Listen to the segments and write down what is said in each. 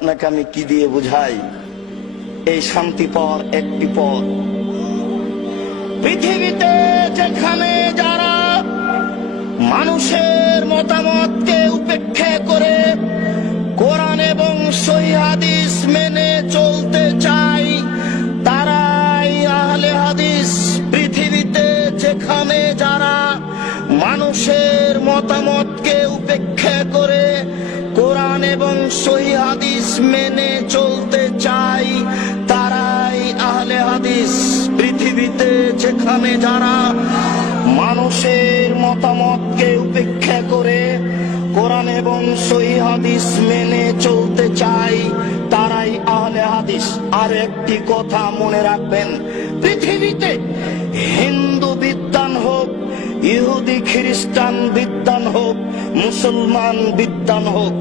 আপনাকে আমি কি দিয়ে বুঝাই? এই শান্তি পাওয়ার একটি পথ। পৃথিবীতে যেখানে যারা মানুষের মতামতকে উপেক্ষা করে কোরআন এবং সহিহ হাদিস মেনে চলতে চায়, তারাই আহলে হাদিস। পৃথিবীতে যেখানে যারা মানুষের মতামতকে উপেক্ষা করে কোরআন এবং সহিহ হাদিস মেনে চলতে চায়, তারাই আহলে হাদিস। পৃথিবীতে যেখানে যারা মানুষের মতামতকে উপেক্ষা করে কোরআন এবং সহিহ হাদিস মেনে চলতে চায়, তারাই আহলে হাদিস। আর একটি কথা মনে রাখবেন, পৃথিবীতে হিন্দু বিদ্বান হোক, ইহুদি খ্রিস্টান বিদ্বান হোক, মুসলমান বিদ্বান হোক,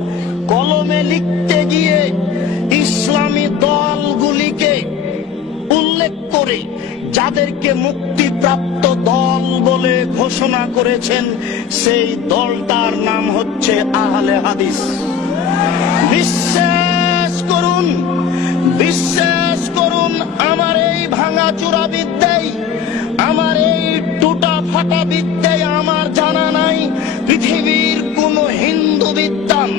কলমে লিখতে গিয়ে ইসলামী দলগুলিকে উল্লেখ করে যাদেরকে মুক্তিপ্রাপ্ত দল বলে ঘোষণা করেছেন, সেই দলটার নাম হচ্ছে আহলে হাদিস। বিশ্বাস করুন, বিশ্বাস করুন, আমার এই ভাঙাচুরা বিদ্যায়, আমার এই টুটা ফাটা বিদ্যায় আমার জানা নাই পৃথিবীর কোন হিন্দু বিদ্বান,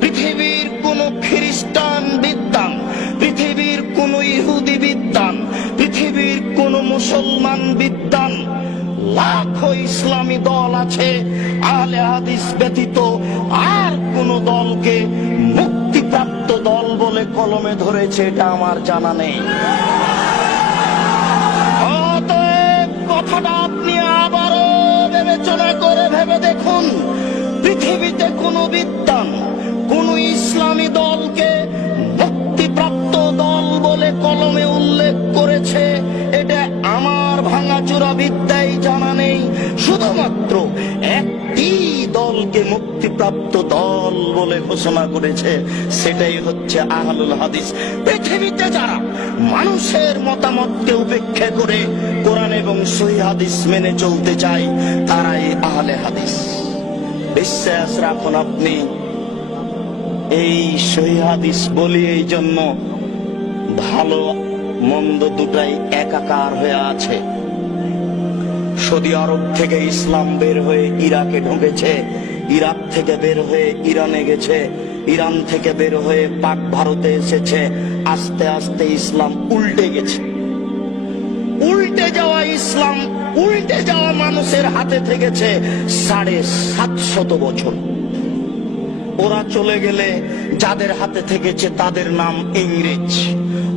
পৃথিবীর কোন খ্রিস্টান বিদ্বান, পৃথিবীর কোন ইহুদি বিদ্বান, পৃথিবীর কোন মুসলমান বিদ্বান, লাখো ইসলামী দল আছে, আহলে হাদিস ব্যতীত আর কোন দলকে মুক্তিপ্রাপ্ত দল বলে কলমে ধরেছে এটা আমার জানা নেই। অতএব কথাটা আপনি আবারও বিবেচনা করে ভেবে দেখুন, পৃথিবীতে কোন বিদ্বান কোন ইসলামী দলকে মুক্তিপ্রাপ্ত দল বলে কলমে উল্লেখ করেছে এটা আমার ভাঙাচোরা বিদ্যায় জানা নেই। শুধুমাত্র একটি দলকে মুক্তিপ্রাপ্ত দল বলে ঘোষণা করেছে, সেটাই হচ্ছে আহলুল হাদিস। পৃথিবীতে যারা মানুষের মতামতকে উপেক্ষা করে কোরআন এবং সহিহ হাদিস মেনে চলতে চায়, তারাই আহলে হাদিস। বিশ্বাস রাখুন, আপনি এই সহিহ হাদিস বলি এই জন্য ভালো মন্দ দুটাই একাকার হয়ে আছে। সৌদি আরব থেকে ইসলাম বের হয়ে ইরাকে ঢুকেছে, ইরাক থেকে বের হয়ে ইরানে গেছে, ইরান থেকে বের হয়ে পাক ভারতে এসেছে। আস্তে আস্তে ইসলাম উল্টে গেছে। উল্টে যাওয়া ইসলাম, উল্টে যাওয়া মানুষের হাতে থেকেছে 750 বছর। ওরা চলে গেলে যাদের হাতে থেকেছে তাদের নাম ইংরেজ।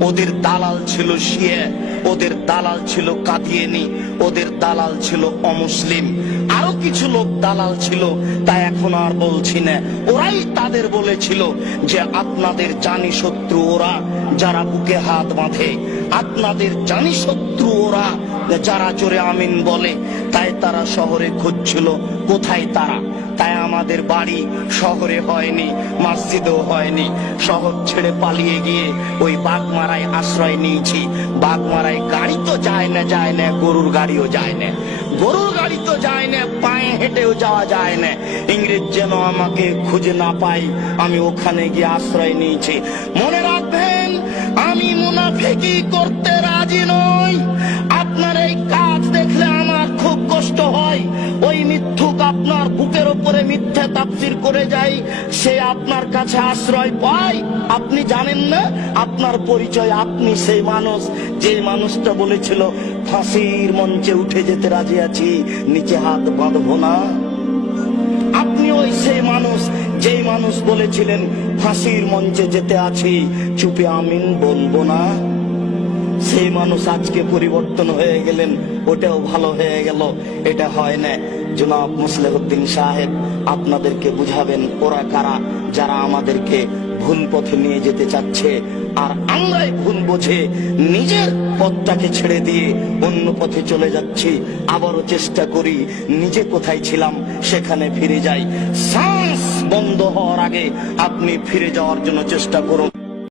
ওদের দালাল ছিল শিয়া, ওদের দালাল ছিল কাদিয়ানি, ওদের দালাল ছিল অমুসলিম, আরো কিছু লোক দালাল ছিল, তা এখন আর বলছি না। ওরাই তাদের বলেছিল যে আপনাদের জানি শত্রু ওরা যারা বুকে হাত বাঁধে, আপনাদের জানি শত্রু ওরা যারা জোরে আমিন বলে। তাই তারা শহরে খুঁজছিল কোথায় তারা। তাই আমাদের বাড়ি শহরে হয়নি, মসজিদেও হয়নি, শহর ছেড়ে পালিয়ে গিয়ে ওই বাগমারায় আশ্রয় নিয়েছি। বাগমারায় গাড়ি তো যায় না, যায় না, গরুর গাড়িও যায় না, গরুর গাড়ি তো যায় না, পায়ে হেঁটেও যাওয়া যায় না। ইংরেজ যেন আমাকে খুঁজে না পাই, আমি ওখানে গিয়ে আশ্রয় নিয়েছি। মনে রাখবেন, আমি মুনাফিকি করতে রাজি নই। আপনার এই কাজ দেখলে আমার খুব কষ্ট হয়। ওই মিথ্যুক আপনার বুকের উপরে মিথ্যা তাফসীর করে যায়, সে আপনার কাছে আশ্রয় পায়। আপনি জানেন না আপনার পরিচয়। আপনি সেই মানুষ, যে মানুষটা বলেছিল ফাঁসির মঞ্চে উঠে যেতে রাজি আছি, নিচে হাত বাঁধবো না। আপনি ওই সেই মানুষ, যেই মানুষ বলেছিলেন ফাঁসির মঞ্চে যেতে আছি, চুপে আমিন বলবো না। সেই মানুষ আজকে পরিবর্তন হয়ে গেলেন, ওটাও ভালো হয়ে গেল। এটা হয় না। জনাব মুসলিহুদ্দিন সাহেব আপনাদেরকে বুঝাবেন ওরা কারা, যারা আমাদেরকে ভুল পথে নিয়ে যেতে চাচ্ছে। আর আমরাই ভুল বুঝে নিজের পথটাকে ছেড়ে দিয়ে অন্য পথে চলে যাচ্ছি। আবারও চেষ্টা করি নিজে কোথায় ছিলাম সেখানে ফিরে যাই। শ্বাস বন্ধ হওয়ার আগে আপনি ফিরে যাওয়ার জন্য চেষ্টা করুন।